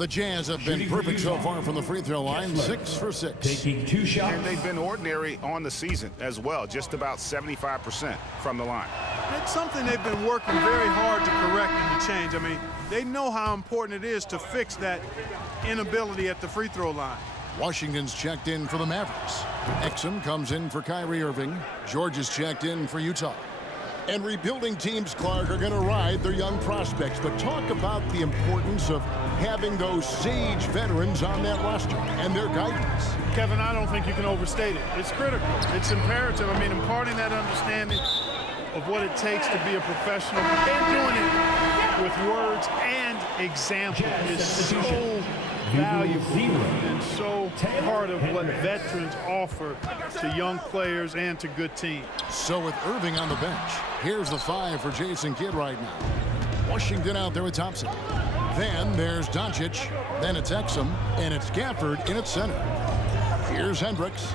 The Jazz have been perfect so far from the free throw line, 6 for 6. Taking 2 shots. And they've been ordinary on the season as well, just about 75% from the line. It's something they've been working very hard to correct and to change. I mean, they know how important it is to fix that inability at the free throw line. Washington's checked in for the Mavericks. Exum comes in for Kyrie Irving. George is checked in for Utah. And rebuilding teams, Clark, are going to ride their young prospects. But talk about the importance of having those sage veterans on that roster and their guidance. Kevin, I don't think you can overstate it. It's critical. It's imperative. I mean, imparting that understanding of what it takes to be a professional and doing it with words and example is so valuable and so part of what veterans offer to young players and to good teams. So with Irving on the bench, here's the 5 for Jason Kidd right now. Washington out there with Thompson. Then there's Doncic, then it's Exum, and it's Gafford in its center. Here's Hendricks.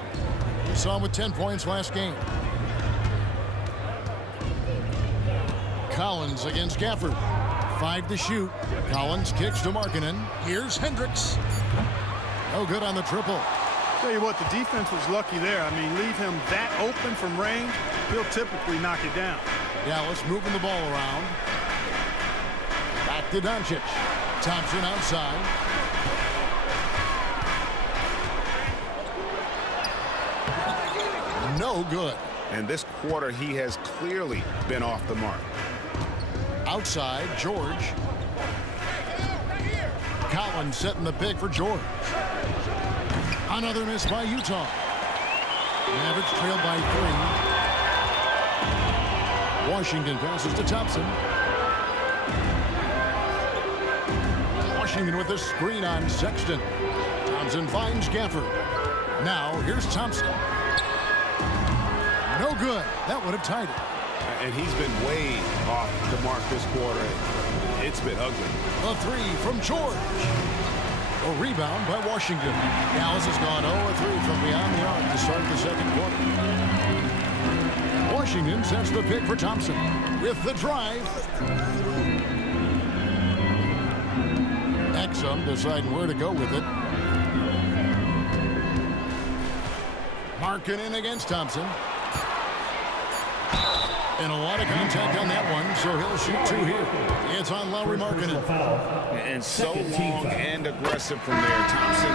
We saw him with 10 points last game. Collins against Gafford. 5 to shoot. Collins kicks to Markkanen. Here's Hendricks. No good on the triple. Tell you what, the defense was lucky there. I mean, leave him that open from range, he'll typically knock it down. Dallas moving the ball around. Back to Doncic. Thompson outside. No good. And this quarter, he has clearly been off the mark. Outside, George. Collins setting the pick for George. Another miss by Utah. Mavericks trailed by 3. Washington passes to Thompson. Washington with a screen on Sexton. Thompson finds Gafford. Now here's Thompson. No good. That would have tied it. And he's been way off the mark this quarter. It's been ugly. A 3 from George. A rebound by Washington. Dallas has gone 0-3 from beyond the arc to start the second quarter. Washington sets the pick for Thompson with the drive. Exum deciding where to go with it. Markkanen against Thompson. And a lot of contact on that one, so he'll shoot 2 here. It's on Lauri Markkanen. And so long and aggressive from there. Thompson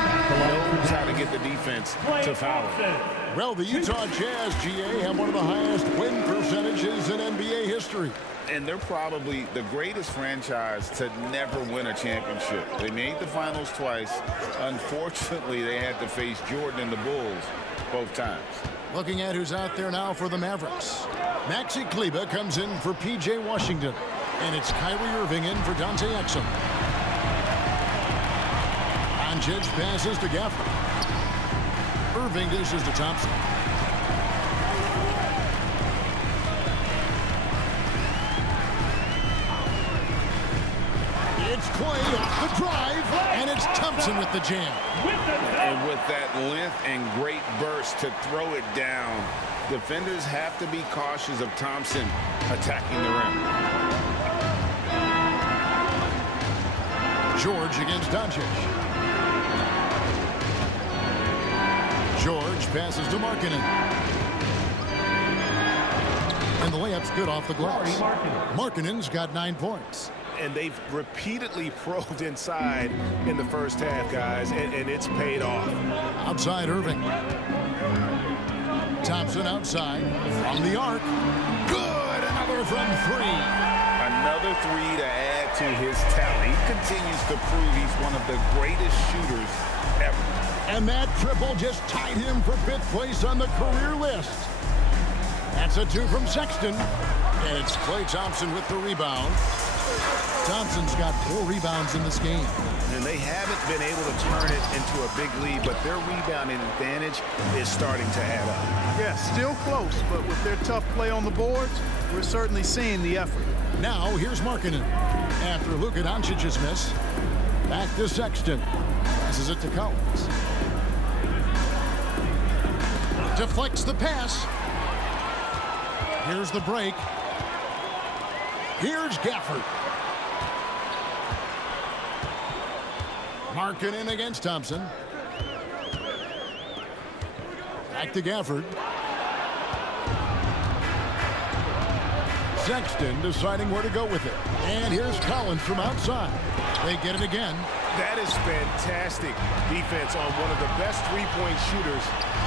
knows how to get the defense to foul him. Well, the Utah Jazz, GA, have one of the highest win percentages in NBA history. And they're probably the greatest franchise to never win a championship. They made the finals twice. Unfortunately, they had to face Jordan and the Bulls both times. Looking at who's out there now for the Mavericks. Maxi Kleber comes in for P.J. Washington. And it's Kyrie Irving in for Dante Exum. Doncic passes to Gafford. Irving dishes to Thompson. It's Klay off the drive, and it's Thompson with the jam. And with that length and great burst to throw it down, defenders have to be cautious of Thompson attacking the rim. George against Doncic. George passes to Markkanen. And the layup's good off the glass. Markkanen's got 9 points. And they've repeatedly probed inside in the first half, guys, and it's paid off. Outside Irving. Thompson outside from the arc. Good! Another from 3. Another 3 to add to his tally. He continues to prove he's one of the greatest shooters ever. And that triple just tied him for 5th place on the career list. That's a 2 from Sexton. And it's Klay Thompson with the rebound. Thompson's got 4 rebounds in this game. And they haven't been able to turn it into a big lead, but their rebounding advantage is starting to add up. Yeah, still close, but with their tough play on the boards, we're certainly seeing the effort. Now here's Markkanen. After Luka Doncic's miss, back to Sexton. Passes it to Collins. Deflects the pass. Here's the break. Here's Gafford. Marking in against Thompson. Back to Gafford. Sexton deciding where to go with it. And here's Collins from outside. They get it again. That is fantastic defense on one of the best three-point shooters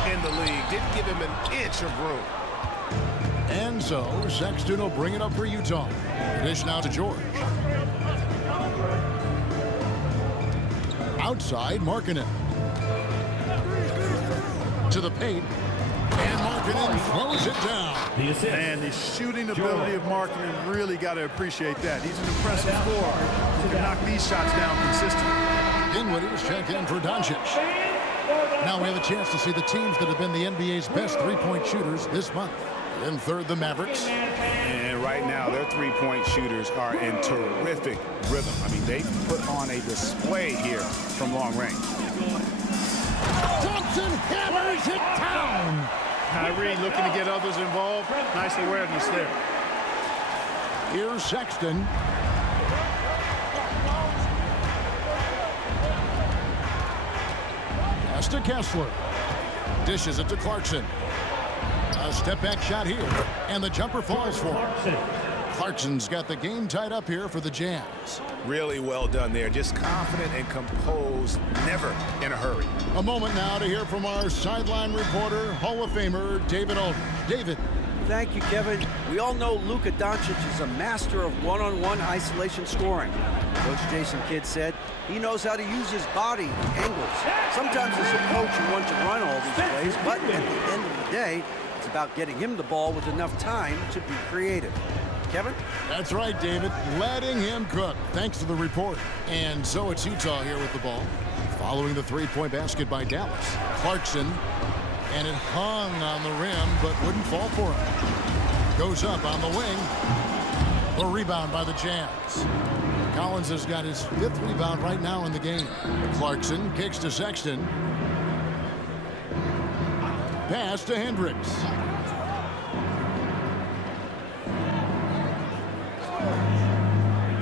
in the league. Didn't give him an inch of room. And so Sexton will bring it up for Utah. Dish now to George. Outside, Markkanen. To the paint. And Markkanen throws it down. And the shooting ability of Markkanen, really got to appreciate that. He's an impressive scorer who can knock these shots down consistently. Dinwiddie's checked in for Doncic. Now we have a chance to see the teams that have been the NBA's best three-point shooters this month. In third, the Mavericks. And right now, their three-point shooters are in terrific rhythm. I mean, they put on a display here from long range. Thompson hammers it down. Kyrie looking to get others involved. Nice awareness there. Here's Sexton. Pass to Kessler. Dishes it to Clarkson. A step-back shot here, and the jumper falls for him. Clarkson's got the game tied up here for the Jazz. Really well done there. Just confident and composed, never in a hurry. A moment now to hear from our sideline reporter, Hall of Famer David Aldridge. David. Thank you, Kevin. We all know Luka Doncic is a master of one-on-one isolation scoring. Coach Jason Kidd said he knows how to use his body and angles. Sometimes as a coach you want to run all these plays, but at the end of the day, it's about getting him the ball with enough time to be creative. Kevin? That's right, David. Letting him cook. Thanks to the report. And so it's Utah here with the ball. Following the three-point basket by Dallas. Clarkson. And it hung on the rim, but wouldn't fall for him. Goes up on the wing. A rebound by the Jazz. Collins has got his 5th rebound right now in the game. Clarkson kicks to Sexton. Pass to Hendricks.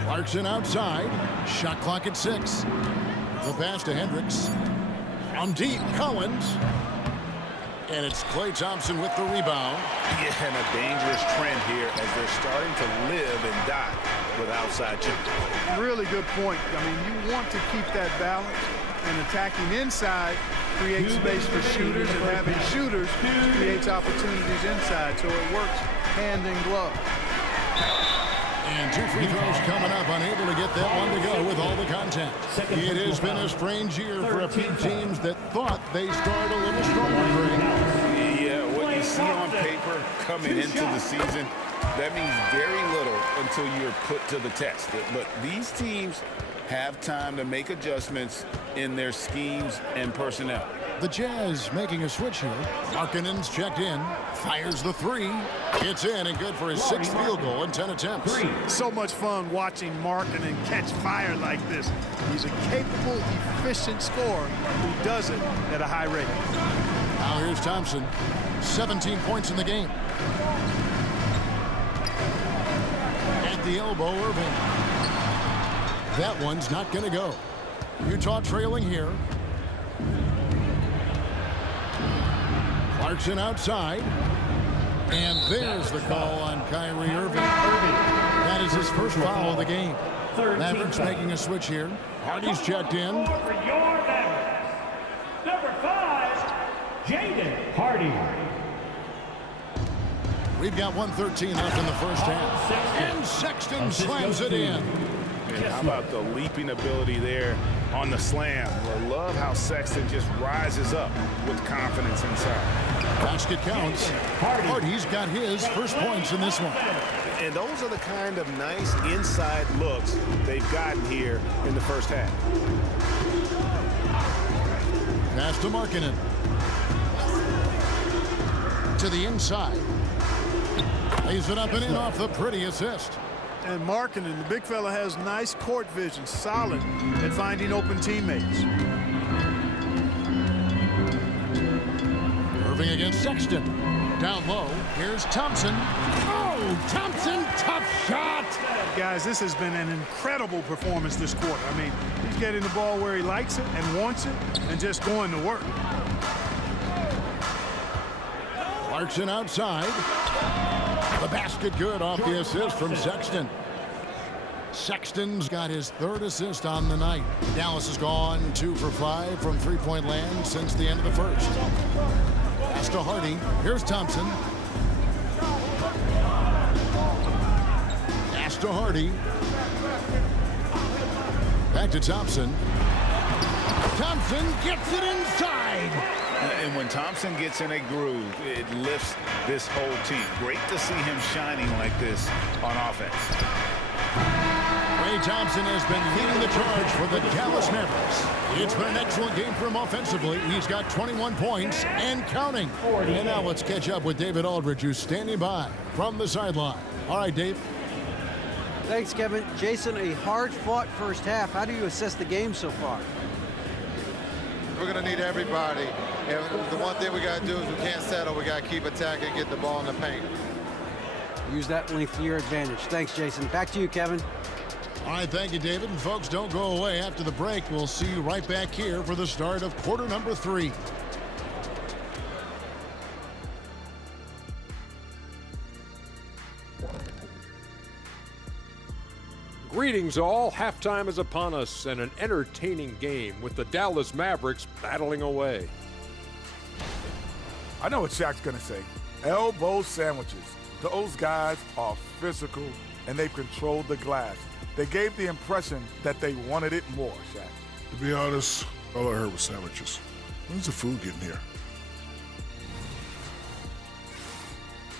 Clarkson outside. Shot clock at 6. The pass to Hendricks. From deep, Collins. And it's Klay Thompson with the rebound. Yeah, and a dangerous trend here as they're starting to live and die with outside chipping. Really good point. I mean, you want to keep that balance, and attacking inside creates space for shooters, and having shooters creates opportunities inside, so it works hand in glove. And 2 free throws coming up, unable to get that one to go with all the contact. It has been a strange year for a few teams that thought they started a little stronger. Yeah, what you see on paper coming into the season, that means very little until you're put to the test. But these teams have time to make adjustments in their schemes and personnel. The Jazz making a switch here. Markkanen's checked in. Fires the 3. It's in and good for his 6th field goal in 10 attempts. So much fun watching Markkanen catch fire like this. He's a capable, efficient scorer who does it at a high rate. Now here's Thompson. 17 points in the game. At the elbow, Irving. That one's not going to go. Utah trailing here. Clarkson outside. And there's the call on Kyrie Irving. That is his first foul of the game. Mavericks making a switch here. Hardy's checked in. For your Mavericks, number 5, Jaden Hardy. We've got 1:13 left in the first half. And Sexton slams it in. And how about the leaping ability there on the slam? I love how Sexton just rises up with confidence inside. Basket counts. Hardy's got his first points in this one. And those are the kind of nice inside looks they've gotten here in the first half. Pass to Markkanen. To the inside. Lays it up and in off the pretty assist. And Markkanen, the big fella, has nice court vision, solid at finding open teammates. Irving against Sexton. Down low. Here's Thompson. Oh, Thompson, tough shot. Guys, this has been an incredible performance this quarter. I mean, he's getting the ball where he likes it and wants it and just going to work. Clarkson outside. The basket good off the assist from Sexton. Sexton's got his 3rd assist on the night. Dallas has gone 2 for 5 from three-point land since the end of the first. Pass to Hardy. Here's Thompson. Pass to Hardy. Back to Thompson. Thompson gets it inside. And when Thompson gets in a groove, it lifts this whole team. Great to see him shining like this on offense. Klay Thompson has been leading the charge for the Dallas Mavericks. It's been an excellent game for him offensively. He's got 21 points and counting. And now let's catch up with David Aldridge, who's standing by from the sideline. All right, Dave. Thanks, Kevin. Jason, a hard-fought first half. How do you assess the game so far? We're going to need everybody. And the one thing we got to do is we can't settle. We got to keep attacking and get the ball in the paint. Use that length to your advantage. Thanks, Jason. Back to you, Kevin. All right, thank you, David. And folks, don't go away. After the break, we'll see you right back here for the start of quarter number 3. Greetings all. Halftime is upon us and an entertaining game with the Dallas Mavericks battling away. I know what Shaq's going to say. Elbow sandwiches. Those guys are physical, and they've controlled the glass. They gave the impression that they wanted it more, Shaq. To be honest, all I heard was sandwiches. When's the food getting here?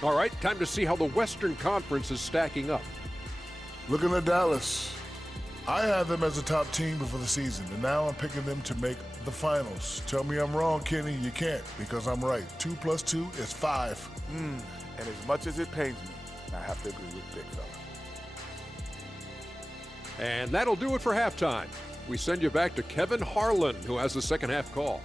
All right, time to see how the Western Conference is stacking up. Looking at Dallas, I had them as a top team before the season, and now I'm picking them to make the finals. Tell me I'm wrong, Kenny. You can't, because I'm right. 2 + 2 is 5. And as much as it pains me, I have to agree with Big Fella. And that'll do it for halftime. We send you back to Kevin Harlan, who has the second half call.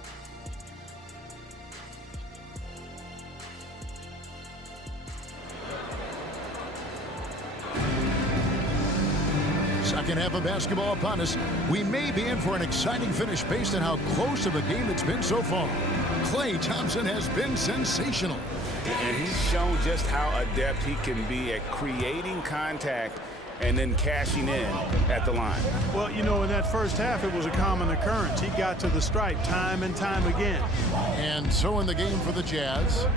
Second half of basketball upon us. We may be in for an exciting finish based on how close of a game it's been so far. Klay Thompson has been sensational. And he's shown just how adept he can be at creating contact and then cashing in at the line. Well, you know, in that first half, it was a common occurrence. He got to the stripe time and time again. And so in the game for the Jazz,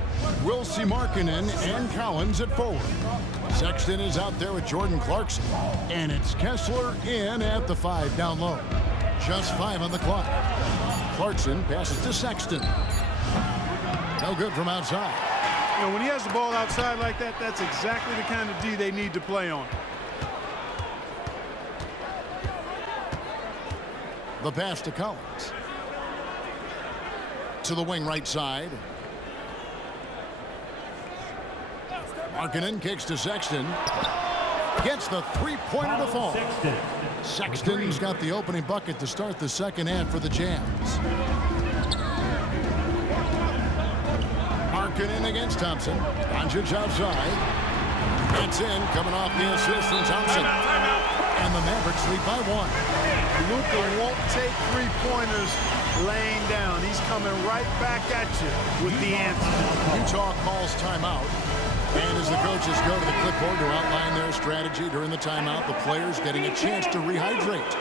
we'll see Markkanen and Collins at forward. Sexton is out there with Jordan Clarkson. And it's Kessler in at the 5 down low. Just 5 on the clock. Clarkson passes to Sexton. No good from outside. You know, when he has the ball outside like that, that's exactly the kind of D they need to play on. The pass to Collins. To the wing right side. Markkanen kicks to Sexton. Gets the three-pointer to fall. Sexton's got the opening bucket to start the second half for the Jazz. Markkanen against Thompson. Doncic outside. It's in, coming off the assist from Thompson. And the Mavericks lead by 1. Luka won't take three-pointers laying down. He's coming right back at you with the answer. Utah calls timeout. And as the coaches go to the clipboard to outline their strategy during the timeout, the players getting a chance to rehydrate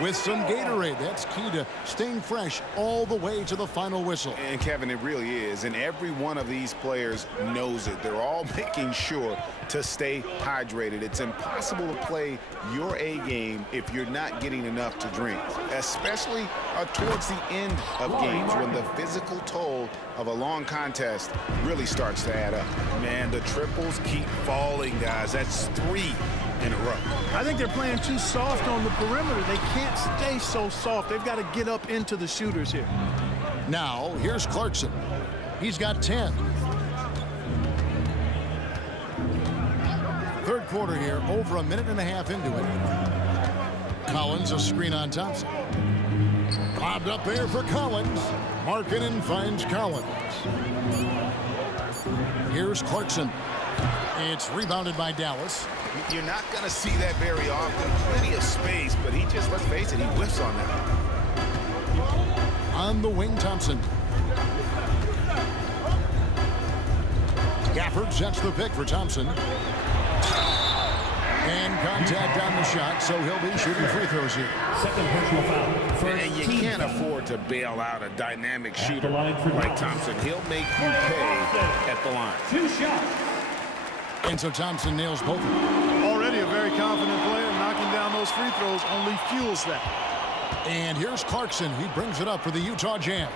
with some Gatorade. That's key to staying fresh all the way to the final whistle. And Kevin, it really is. And every one of these players knows it. They're all making sure to stay hydrated. It's impossible to play your A game if you're not getting enough to drink, especially towards the end of games when the physical toll of a long contest really starts to add up. Man, the triples keep falling, guys. That's 3 in a row. I think they're playing too soft on the perimeter. They can't stay so soft. They've got to get up into the shooters here. Now, here's Clarkson. He's got 10. Third quarter here, over a minute and a half into it. Collins, a screen on Thompson. Lobbed up there for Collins. Markkanen finds Collins. Here's Clarkson. It's rebounded by Dallas. You're not going to see that very often. Plenty of space, but he just, let's face it, he whiffs on that. On the wing, Thompson. Gafford sets the pick for Thompson. And contact on the shot, so he'll be shooting free throws here. Second personal foul. And you can't afford to bail out a dynamic shooter like Thompson. He'll make you pay at the line. 2 shots. And so Thompson nails both of them. Already a very confident player. Knocking down those free throws only fuels that. And here's Clarkson. He brings it up for the Utah Jazz.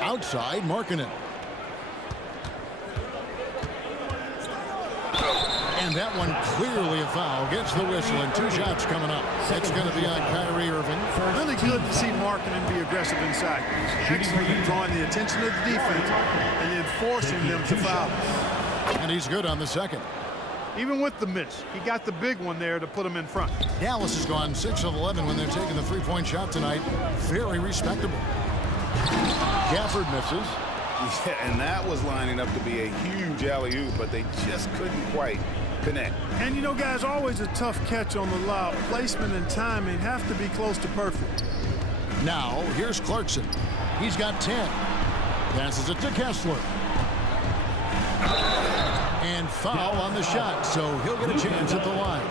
Outside, Markkanen. And that one clearly a foul. Gets the whistle, and 2 shots coming up. It's going to be on Kyrie Irving. Really good to see Markkanen be aggressive inside. Excellent at drawing the attention of the defense and then forcing them to foul. And he's good on the second. Even with the miss, he got the big one there to put him in front. Dallas has gone 6 of 11 when they're taking the three-point shot tonight. Very respectable. Gafford misses. Yeah, and that was lining up to be a huge alley-oop, but they just couldn't quite connect. And you know, guys, always a tough catch on the lob. Placement and timing have to be close to perfect. Now, here's Clarkson. He's got 10. Passes it to Kessler. And foul on the shot, so he'll get a chance at the line.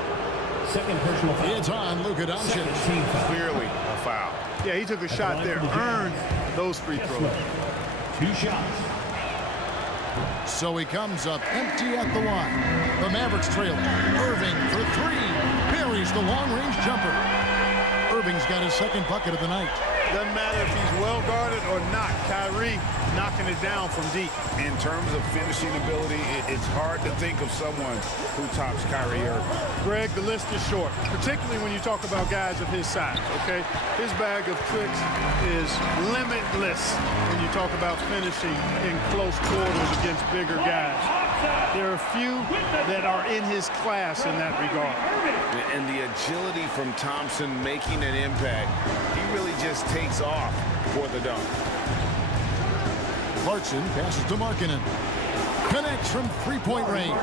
Second personal foul. It's on Luka Doncic. Clearly a foul. Yeah, he took a shot there, earned those free throws. 2 shots. So he comes up empty at the line. The Mavericks trail. Irving for 3. Buries the long-range jumper. Irving's got his second bucket of the night. Doesn't matter if he's well guarded or not. Kyrie knocking it down from deep. In terms of finishing ability, it's hard to think of someone who tops Kyrie Irving. Greg, the list is short, particularly when you talk about guys of his size, okay? His bag of tricks is limitless when you talk about finishing in close quarters against bigger guys. There are few that are in his class in that regard. And the agility from Thompson making an impact, he really just takes off for the dunk. Clarkson passes to Markkanen. Connects from three-point range.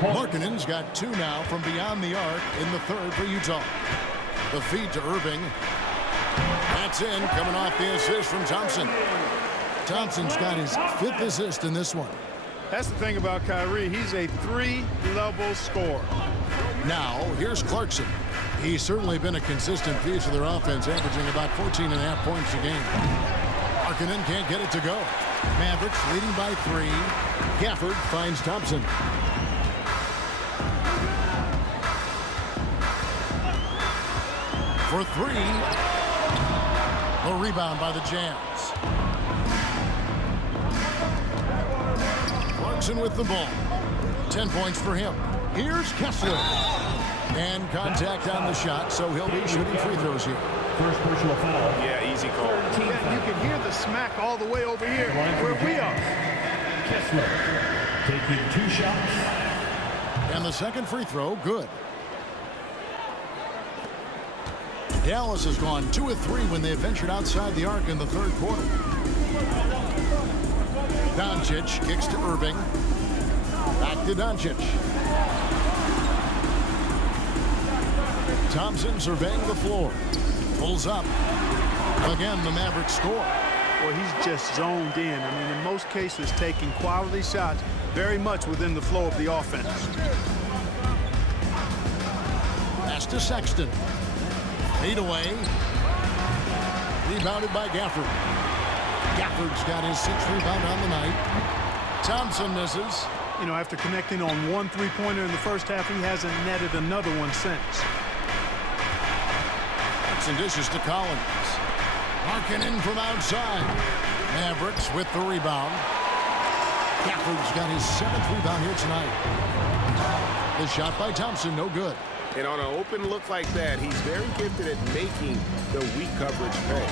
Markkanen's got 2 now from beyond the arc in the third for Utah. The feed to Irving. That's in, coming off the assist from Thompson. Thompson's got his 5th assist in this one. That's the thing about Kyrie. He's a 3-level scorer. Now, here's Clarkson. He's certainly been a consistent piece of their offense, averaging about 14.5 points a game. Markkanen can't get it to go. Mavericks leading by 3. Gafford finds Thompson. For 3. The rebound by the Jazz. Clarkson with the ball. 10 points for him. Here's Kessler. And contact on the shot, so he'll be shooting free throws here. First personal foul. Yeah, easy call. Yeah, you can hear the smack all the way over here where we are. Kessler taking 2 shots. And the second free throw, good. Dallas has gone 2 of 3 when they ventured outside the arc in the third quarter. Doncic kicks to Irving. Back to Doncic. Thompson surveying the floor. Pulls up. Again, the Mavericks score. Well, he's just zoned in. I mean, in most cases, taking quality shots very much within the flow of the offense. Pass to Sexton. Fade away. Rebounded by Gafford. Gafford's got his 6th rebound on the night. Thompson misses. You know, after connecting on 1 3-pointer in the first half, he hasn't netted another one since. And dishes to Collins. Markkanen from outside. Mavericks with the rebound. Gafford's got his 7th rebound here tonight. The shot by Thompson, no good. And on an open look like that, he's very gifted at making the weak coverage pay.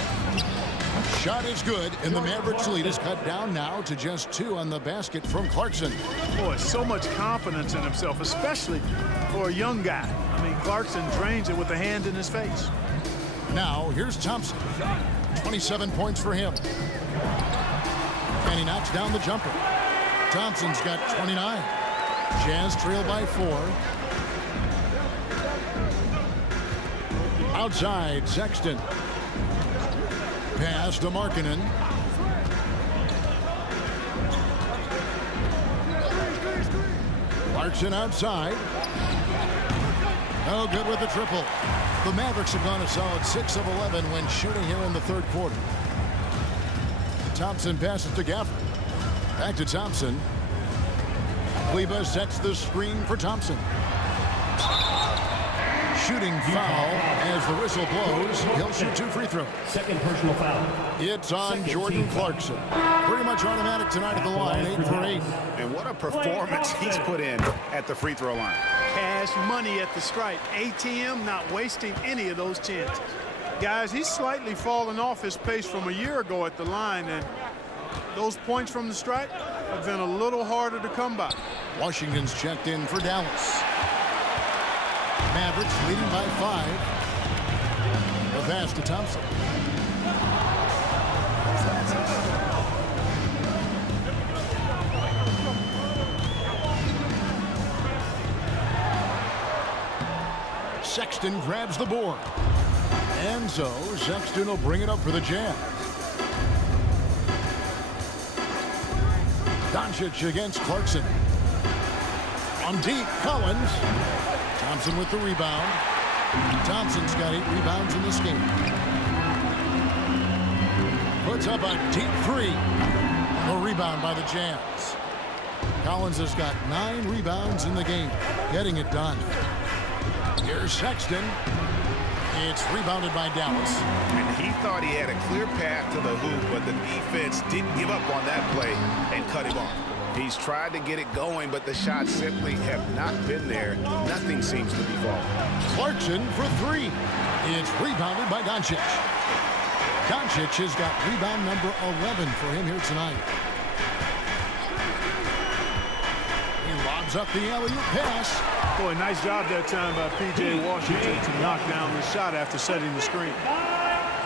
Shot is good, and the Mavericks lead is cut down now to just 2 on the basket from Clarkson. Boy, so much confidence in himself, especially for a young guy. I mean, Clarkson drains it with a hand in his face. Now, here's Thompson. 27 points for him. And he knocks down the jumper. Thompson's got 29. Jazz trail by 4. Outside, Sexton. Pass to Markkanen. Clarkson outside. No good with the triple. The Mavericks have gone a solid 6 of 11 when shooting here in the third quarter. Thompson passes to Gafford. Back to Thompson. Kleba sets the screen for Thompson. Shooting foul as the whistle blows. He'll shoot 2 free throws. Second personal foul. It's on Jordan Clarkson. Pretty much automatic tonight at the line, 8 for 8. And what a performance he's put in at the free throw line. Cash money at the stripe. ATM not wasting any of those chances. Guys, he's slightly fallen off his pace from a year ago at the line, and those points from the stripe have been a little harder to come by. Washington's checked in for Dallas. Mavericks leading by 5. The pass to Thompson. Sexton grabs the board. And so Sexton will bring it up for the Jazz. Doncic against Clarkson. On deep, Collins. Thompson with the rebound. Thompson's got 8 rebounds in this game. Puts up a deep 3. A rebound by the Jazz. Collins has got 9 rebounds in the game. Getting it done. Here's Sexton. It's rebounded by Dallas. And he thought he had a clear path to the hoop, but the defense didn't give up on that play and cut him off. He's tried to get it going, but the shots simply have not been there. Nothing seems to be falling. Clarkson for 3. It's rebounded by Doncic. Doncic has got rebound number 11 for him here tonight. He lobs up the alley-oop pass. Boy, nice job that time by P.J. Washington to knock down the shot after setting the screen.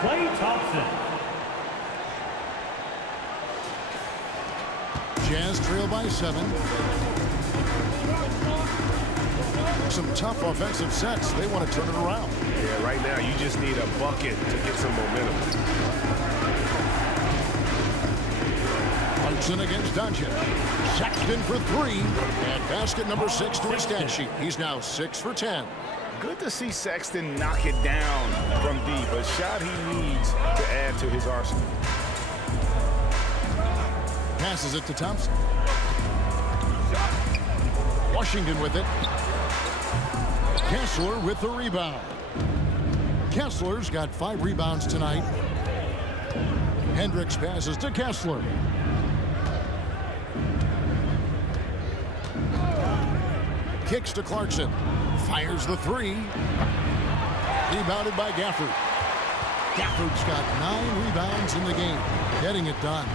Klay Thompson. Jazz trail by 7. Some tough offensive sets. They want to turn it around. Yeah, right now you just need a bucket to get some momentum. Thompson against Doncic. Sexton for 3. And basket number 6 to his stat sheet. He's now 6 for 10. Good to see Sexton knock it down from deep. A shot he needs to add to his arsenal. Passes it to Thompson. Washington with it. Kessler with the rebound. Kessler's got 5 rebounds tonight. Hendricks passes to Kessler. Kicks to Clarkson. Fires the 3. Rebounded by Gafford. Gafford's got 9 rebounds in the game. Getting it done.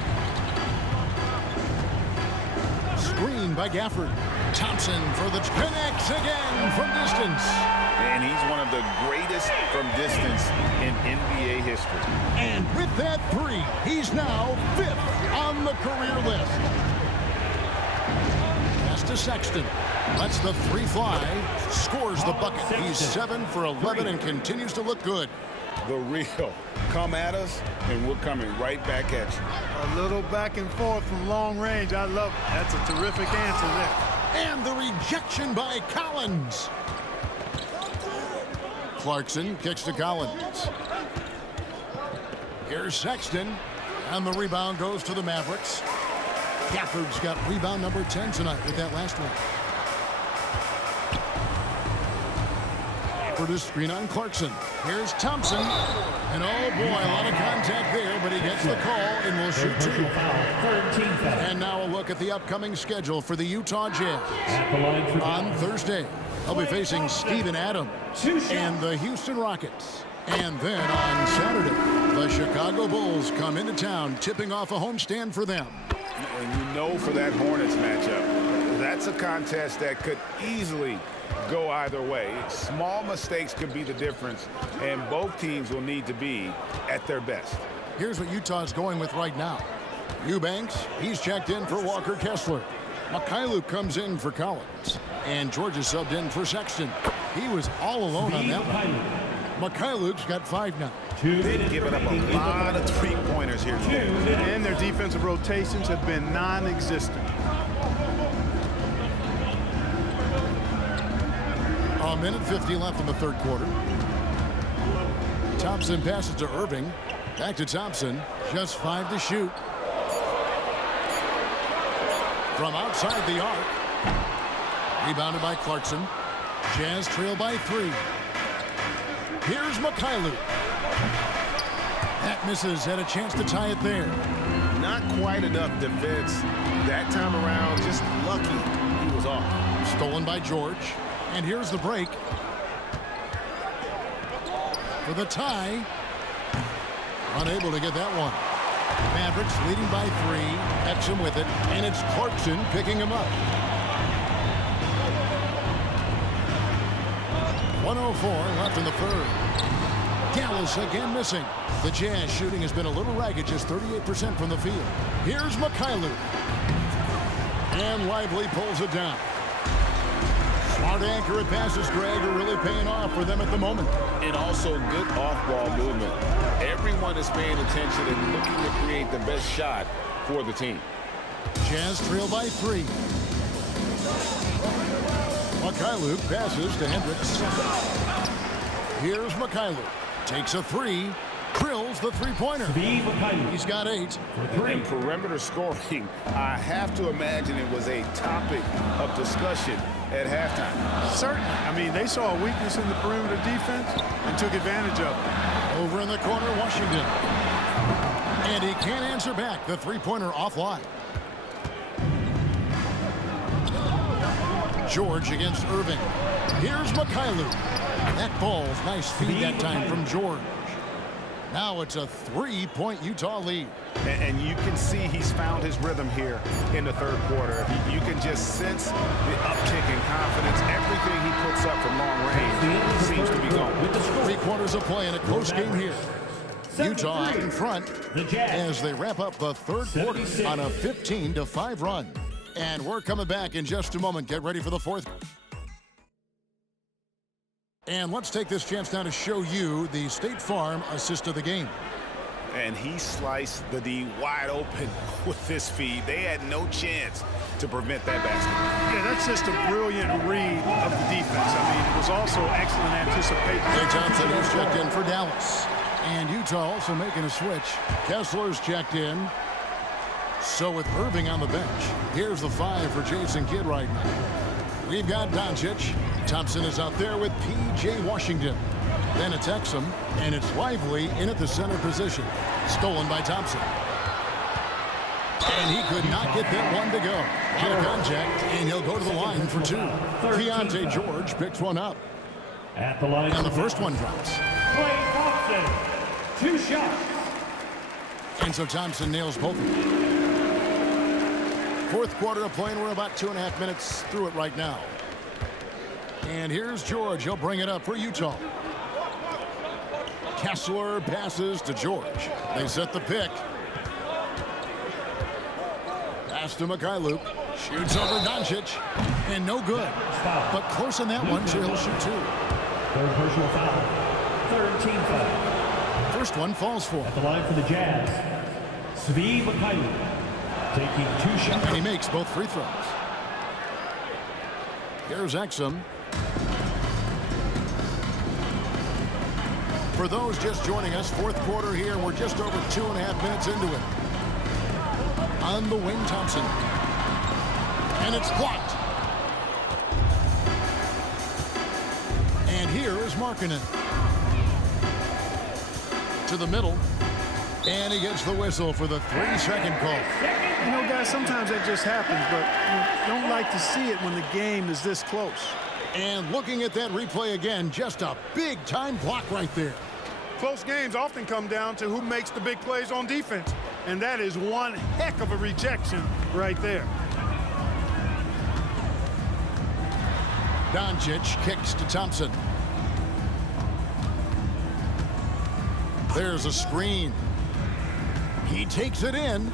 Screen by Gafford. Thompson for the connects again from distance. And he's one of the greatest from distance in NBA history. And with that 3, he's now 5th on the career list. Pass to Sexton. Lets the 3 fly. Scores the bucket. He's 7 for 11 and continues to look good. The real. Come at us, and we're coming right back at you. A little back and forth from long range. I love it. That's a terrific answer there. And the rejection by Collins. Clarkson kicks to Collins. Here's Sexton. And the rebound goes to the Mavericks. Gafford's got rebound number 10 tonight with that last one. Gafford is screen on Clarkson. Here's Thompson. And oh boy, a lot of contact there, but he gets the call and will shoot 2. And now a look at the upcoming schedule for the Utah Jazz. On Thursday, they'll be facing Steven Adams and the Houston Rockets. And then on Saturday, the Chicago Bulls come into town, tipping off a homestand for them. And you know, for that Hornets matchup, that's a contest that could easily go either way. Small mistakes could be the difference, and both teams will need to be at their best. Here's what Utah's going with right now. Eubanks, he's checked in for Walker Kessler. Mikhailuk comes in for Collins. And George is subbed in for Sexton. He was all alone on that one. Mikhailuk's got 5 now. They've given up a lot of three-pointers here today. And their defensive rotations have been non-existent. A minute 50 left in the third quarter. Thompson passes to Irving. Back to Thompson. Just 5 to shoot. From outside the arc. Rebounded by Clarkson. Jazz trail by 3. Here's Mikhailuk. That misses. Had a chance to tie it there. Not quite enough defense that time around. Just lucky he was off. Stolen by George. And here's the break. For the tie. Unable to get that one. Mavericks leading by 3. Exum with it. And it's Clarkson picking him up. 1:04 left in the third. Dallas again missing. The Jazz shooting has been a little ragged, just 38% from the field. Here's Mikhailuk. And Lively pulls it down. Smart accurate passes, Greg, are really paying off for them at the moment. And also good off-ball movement. Everyone is paying attention and looking to create the best shot for the team. Jazz trail by 3. Mikhailuk passes to Hendricks. Here's Mikhailuk. Takes a 3. Drills the three-pointer. He's got 8. And perimeter scoring, I have to imagine it was a topic of discussion at halftime. Certainly. I mean, they saw a weakness in the perimeter defense and took advantage of it. Over in the corner, Washington. And he can't answer back. The three-pointer offline. George against Irving. Here's Mikhailuk. That ball's nice feed that time from George. Now it's a 3-point Utah lead. And you can see he's found his rhythm here in the third quarter. You can just sense the uptick in confidence. Everything he puts up from long range seems to be going. 3 quarters of play in a close game here. Utah out in front as they wrap up the third quarter on a 15-5 run. And we're coming back in just a moment. Get ready for the fourth. And let's take this chance now to show you the State Farm assist of the game. And he sliced the D wide open with this feed. They had no chance to prevent that basket. Yeah, that's just a brilliant read of the defense. I mean, it was also excellent anticipation. Klay Thompson is checked in for Dallas. And Utah also making a switch. Kessler's checked in. So with Irving on the bench, here's the 5 for Jason Kidd right now. We've got Doncic. Thompson is out there with P.J. Washington. Then it's Exum, and it's Lively in at the center position. Stolen by Thompson. And he could not get that one to go. Out of contact, and he'll go to the line for 2. Keontae George picks one up. At the line. And the first one drops. Klay Thompson. 2 shots. And so Thompson nails both of them. Fourth quarter of play, and we're about 2.5 minutes through it right now. And here's George. He'll bring it up for Utah. Kessler passes to George. They set the pick. Pass to Mikhailuk. Shoots over Doncic. And no good. But close on that one, so he'll shoot 2. Third personal foul. Third team foul. First one falls for. At the line for the Jazz, Svi Mikhailuk. Taking 2 shots. And he makes both free throws. Here's Exum. For those just joining us, fourth quarter here. We're just over 2.5 minutes into it. On the wing, Thompson. And it's blocked. And here is Markkanen. To the middle. And he gets the whistle for the 3-second call. You know, guys, sometimes that just happens, but you don't like to see it when the game is this close. And looking at that replay again, just a big-time block right there. Close games often come down to who makes the big plays on defense, and that is one heck of a rejection right there. Doncic kicks to Thompson. There's a screen. He takes it in.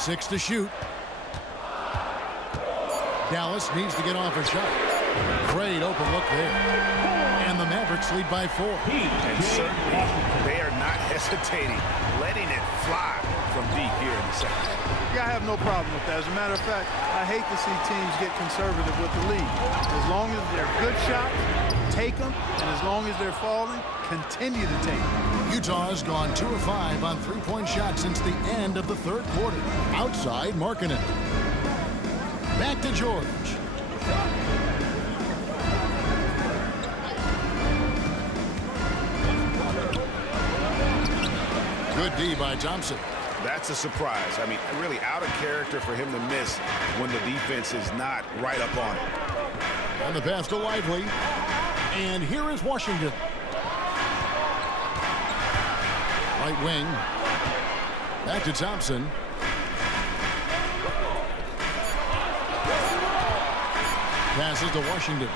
6 to shoot. Dallas needs to get off a shot. Great open look there. And the Mavericks lead by 4. And certainly they are not hesitating, letting it fly from deep here in the second. Yeah, I have no problem with that. As a matter of fact, I hate to see teams get conservative with the lead. As long as they're good shots, take them. And as long as they're falling, continue to take them. Utah has gone 2 of 5 on three-point shots since the end of the third quarter. Outside, Markkanen. Back to George. Good D by Thompson. That's a surprise. I mean, really out of character for him to miss when the defense is not right up on it. And the pass to Lively. And here is Washington. Right wing. Back to Thompson. Passes to Washington.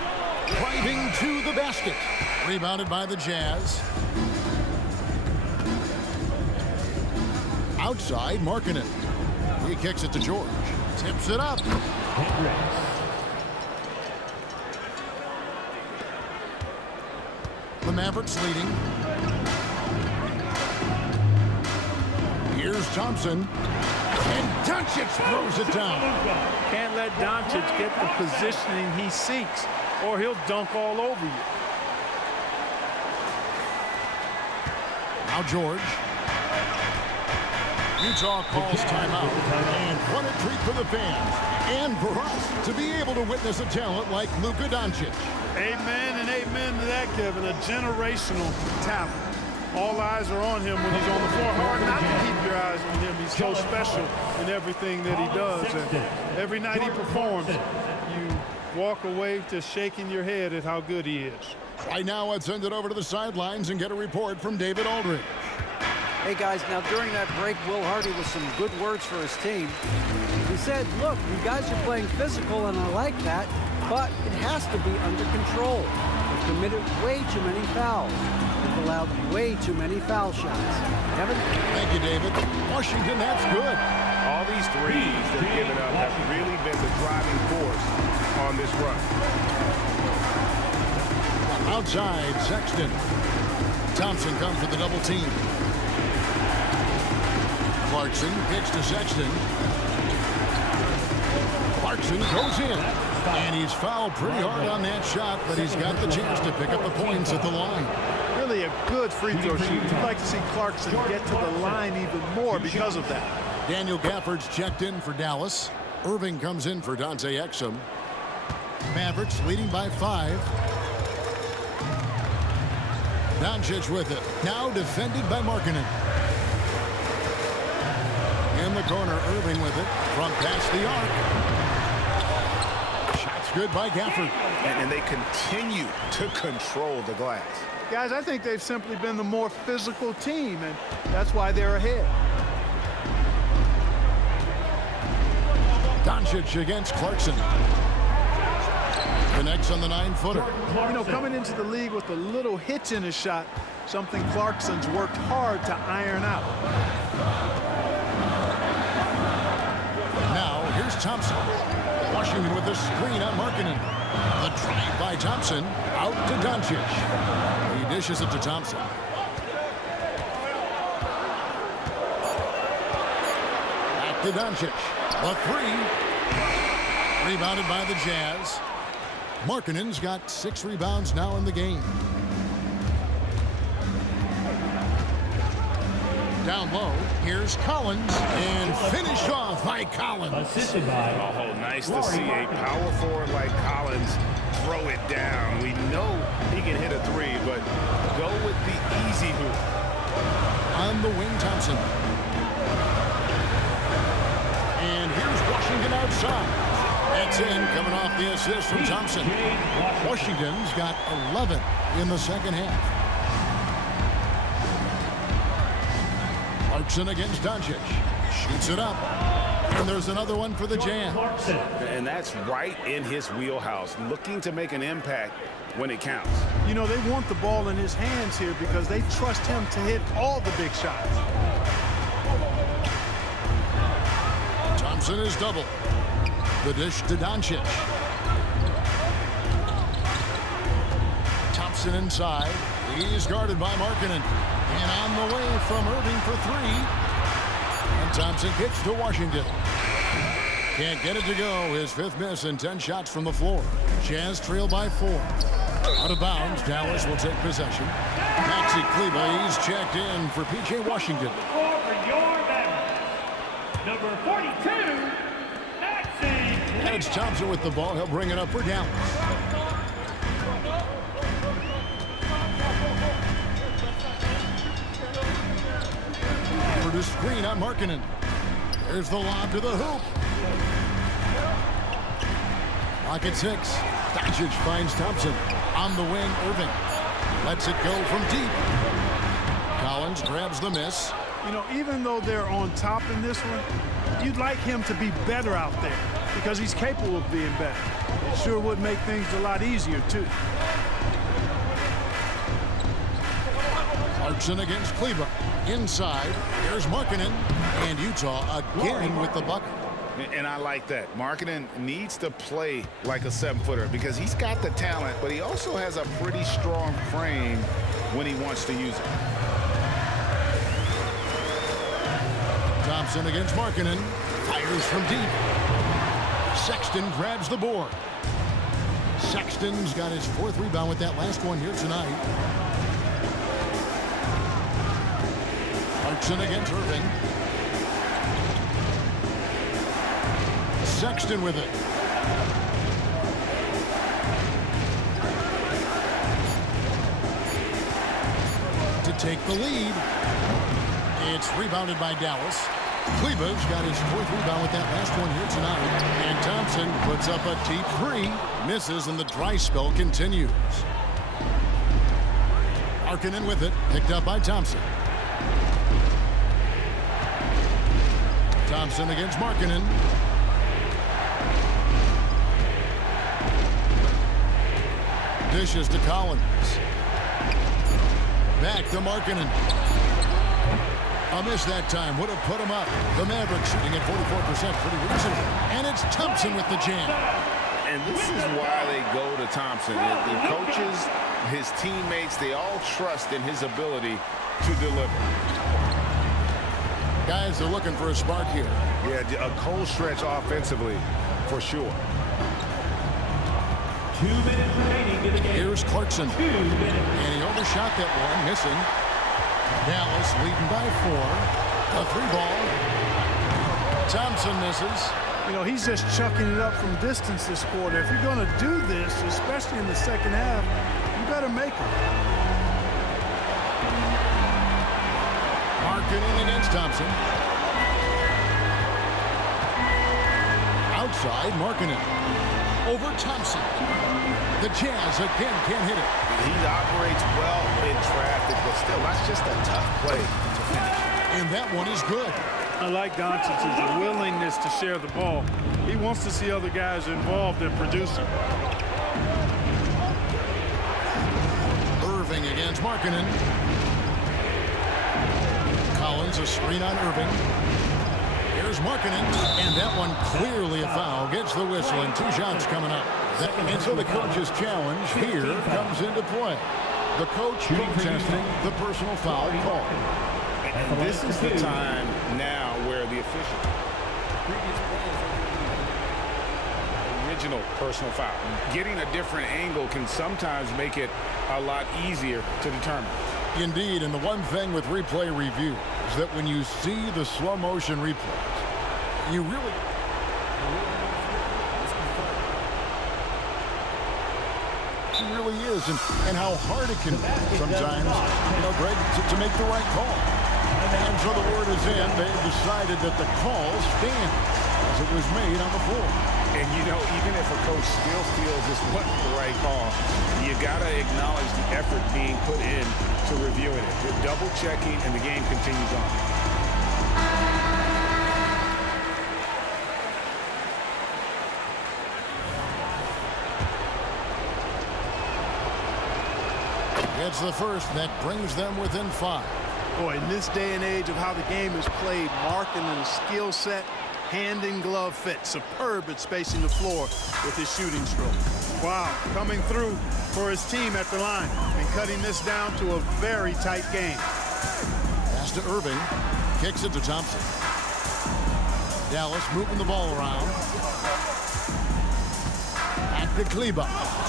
Driving to the basket. Rebounded by the Jazz. Outside, Markkanen. He kicks it to George. Tips it up. The Mavericks leading. Here's Thompson. And Doncic throws it down. Can't let Doncic get the positioning he seeks, or he'll dunk all over you. Now George. Utah calls timeout. And what a treat for the fans. And for us to be able to witness a talent like Luka Doncic. Amen and amen to that, Kevin. A generational talent. All eyes are on him when he's on the floor. Hard not to keep your eyes on him. He's so special in everything that he does. And every night he performs, you walk away just shaking your head at how good he is. Right now, let's send it over to the sidelines and get a report from David Aldridge. Hey, guys, now during that break, Will Hardy with some good words for his team. He said, look, you guys are playing physical, and I like that, but it has to be under control. We've committed way too many fouls. We've allowed way too many foul shots. Kevin? Thank you, David. Washington, that's good. All these threes they've given up have really been the driving force on this run. Outside, Sexton. Thompson comes with the double team. Clarkson kicks to Sexton. Clarkson goes in. And he's fouled pretty hard on that shot, but he's got the chance to pick up the points at the line. Really a good free throw shoot. You'd like to see Clarkson get to the line even more because of that. Daniel Gafford's checked in for Dallas. Irving comes in for Dante Exum. Mavericks leading by 5. Doncic with it. Now defended by Markkanen. In the corner, Irving with it. From past the arc. Shots good by Gafford. And they continue to control the glass. Guys, I think they've simply been the more physical team, and that's why they're ahead. Doncic against Clarkson. Connects on the 9-footer. You know, coming into the league with a little hitch in his shot, something Clarkson's worked hard to iron out. Now, here's Thompson. Washington with a screen on Markkanen. The drive by Thompson. Out to Doncic. He dishes it to Thompson. Back to Doncic. A 3. Rebounded by the Jazz. Markkanen's got 6 rebounds now in the game. Down low, here's Collins, and finished off by Collins. Assisted by Oh, nice to see a power forward like Collins throw it down. We know he can hit a 3, but go with the easy hoop. On the wing, Thompson. And here's Washington outside. That's in, coming off the assist from Thompson. Washington's got 11 in the second half. Clarkson against Doncic. Shoots it up. And there's another one for the Jazz. And that's right in his wheelhouse, looking to make an impact when it counts. You know, they want the ball in his hands here because they trust him to hit all the big shots. Thompson is double. The dish to Doncic. Thompson inside. He's guarded by Markkanen. And on the way from Irving for three. And Thompson kicks to Washington. Can't get it to go. His fifth miss and 10 shots from the floor. Jazz trail by 4. Out of bounds. Dallas will take possession. Maxi Klay, he's checked in for P.J. Washington. Number 42, Maxi. It's Thompson with the ball. He'll bring it up for Dallas. For the screen on Markkanen. There's the lob to the hoop. Clock at 6. Doncic finds Thompson. On the wing, Irving. Lets it go from deep. Collins grabs the miss. You know, even though they're on top in this one, you'd like him to be better out there because he's capable of being better. It sure would make things a lot easier, too. Clarkson against Cleveland. Inside, there's Markkanen. And Utah again with the bucket. And I like that. Markkanen needs to play like a 7-footer because he's got the talent, but he also has a pretty strong frame when he wants to use it. Thompson against Markkanen. Fires from deep. Sexton grabs the board. Sexton's got his 4th rebound with that last one here tonight. Clarkson against Irving. Sexton with it. To take the lead. It's rebounded by Dallas. Kleber's got his 4th rebound with that last one here tonight. And Thompson puts up a deep 3. Misses and the dry spell continues. Markkanen with it. Picked up by Thompson. Thompson against Markkanen. Dishes to Collins. Back to Markkanen. A miss that time would have put him up. The Mavericks shooting at 44%, pretty reasonable. And it's Thompson with the jam. And this is why they go to Thompson. The coaches, his teammates, they all trust in his ability to deliver. Guys are looking for a spark here. Yeah, a cold stretch offensively, for sure. 2 minutes remaining in the game. Here's Clarkson. 2 minutes. And he overshot that one, missing. Dallas leading by 4. A 3-ball. Thompson misses. You know, he's just chucking it up from distance this quarter. If you're going to do this, especially in the second half, you better make it. Markkanen against Thompson. Outside, Markkanen. Over Thompson. The Jazz again can't hit it. He operates well in traffic, but still, that's just a tough play to finish. And that one is good. I like Doncic's willingness to share the ball. He wants to see other guys involved in producing. Irving against Markkanen. Collins, a screen on Irving. Here's Markkanen, and that one clearly a foul. Gets the whistle, and 2 shots coming up. And so the coach's challenge here comes into play. The coach protesting the personal foul call. And this is the time now where the official original personal foul. Getting a different angle can sometimes make it a lot easier to determine. Indeed, and the one thing with replay review is that when you see the slow motion replays, you really is, and how hard it can be sometimes, Greg, to make the right call. And so the word is in. They've decided that the call stands as it was made on the floor. And, even if a coach still feels this wasn't the right call, you got to acknowledge the effort being put in to reviewing it. They're double-checking, and the game continues on. It's the first that brings them within 5. Boy, in this day and age of how the game is played, Markkanen's skill set, hand-in-glove fit. Superb at spacing the floor with his shooting stroke. Wow, coming through for his team at the line and cutting this down to a very tight game. Pass to Irving. Kicks it to Thompson. Dallas moving the ball around. Back to Klay.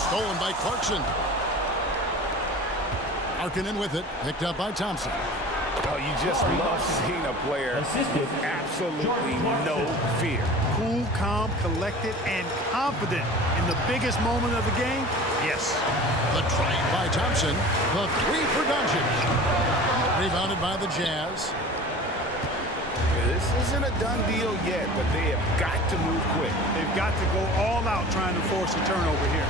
Stolen by Clarkson. Harkinen with it. Picked up by Thompson. Oh, you just love seeing a player with absolutely no fear. Cool, calm, collected, and confident in the biggest moment of the game. Yes. The drive by Thompson. The three for Doncic. Rebounded by the Jazz. This isn't a done deal yet, but they have got to move quick. They've got to go all out trying to force a turnover here.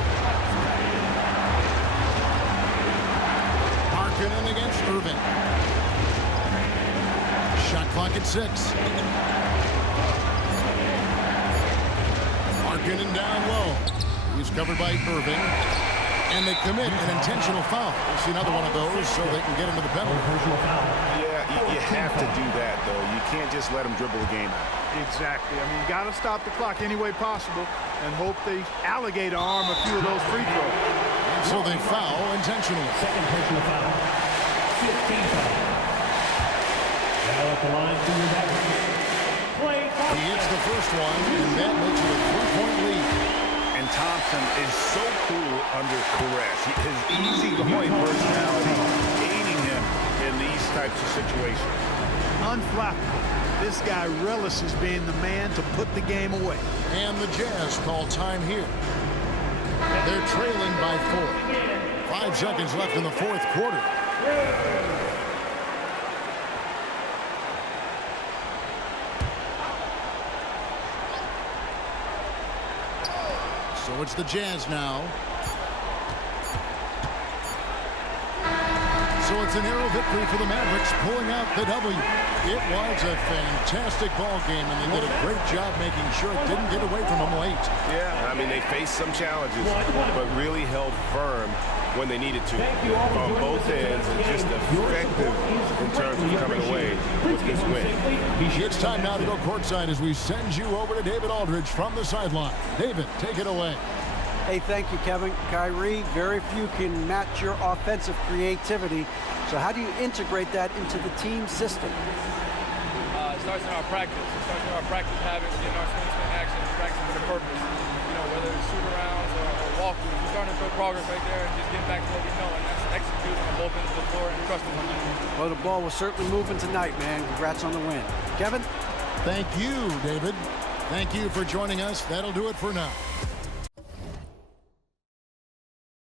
Harkinen against Irving. Shot clock at 6. Harkinen down low. He's covered by Irving. And they commit an intentional foul. We'll see another one of those so they can get into the penalty. Yeah, you have to do that, though. You can't just let them dribble the game out. Exactly. I mean, you got to stop the clock any way possible and hope they alligator arm a few of those free throws. So they foul intentionally. Second personal foul. 15 foul. Now at the line for your back. Klay. He hits the first one, and that makes it a 3-point lead. And Thompson is so cool under duress. His easygoing personality aiding him in these types of situations. Unflappable. This guy relishes being the man to put the game away. And the Jazz call time here. They're trailing by 4. 5 seconds left in the fourth quarter. So it's the Jazz now. So it's a narrow victory for the Mavericks, pulling out the W. It was a fantastic ball game, and they did a great job making sure it didn't get away from them late. Yeah, I mean, they faced some challenges, but really held firm when they needed to on both ends, and just effective in terms of coming away with this win. It's time now to go courtside as we send you over to David Aldridge from the sideline. David, take it away. Hey, thank you, Kevin. Kyrie, very few can match your offensive creativity. So how do you integrate that into the team system? It starts in our practice. It starts in our practice habits, getting our swing action, practicing with a purpose. You know, whether it's shoot-arounds or walkthroughs, we're starting to show progress right there and just getting back to what we know, and that's executing on both ends of the floor and trusting one another. Well, the ball was certainly moving tonight, man. Congrats on the win. Kevin? Thank you, David. Thank you for joining us. That'll do it for now.